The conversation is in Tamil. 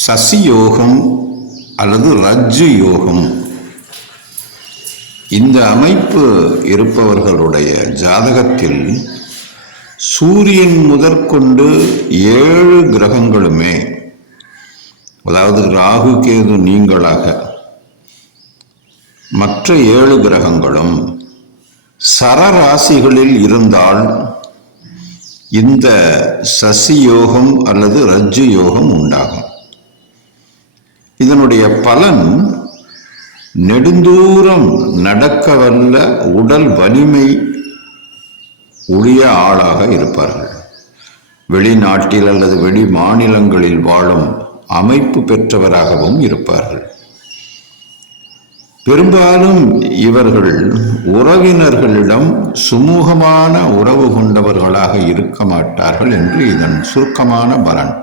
சசி யோகம் அல்லது ரஜ்ஜு யோகம், இந்த அமைப்பு இருப்பவர்களுடைய ஜாதகத்தில் சூரியன் முதற்கொண்டு 7 கிரகங்களுமே, அதாவது ராகு கேது நீங்களாக மற்ற 7 கிரகங்களும் சரராசிகளில் இருந்தால் இந்த சசி யோகம் அல்லது ரஜ்ஜு யோகம் உண்டாகும். இதனுடைய பலன் நெடுந்தூரம் நடக்க வல்ல உடல் வலிமை உடைய ஆளாக இருப்பார்கள். வெளிநாட்டில் அல்லது வெளி மாநிலங்களில் வாழும் அமைப்பு பெற்றவராகவும் இருப்பார்கள். பெரும்பாலும் இவர்கள் உறவினர்களிடம் சுமூகமான உறவு கொண்டவர்களாக இருக்க மாட்டார்கள் என்று இதன் சுருக்கமான பலன்.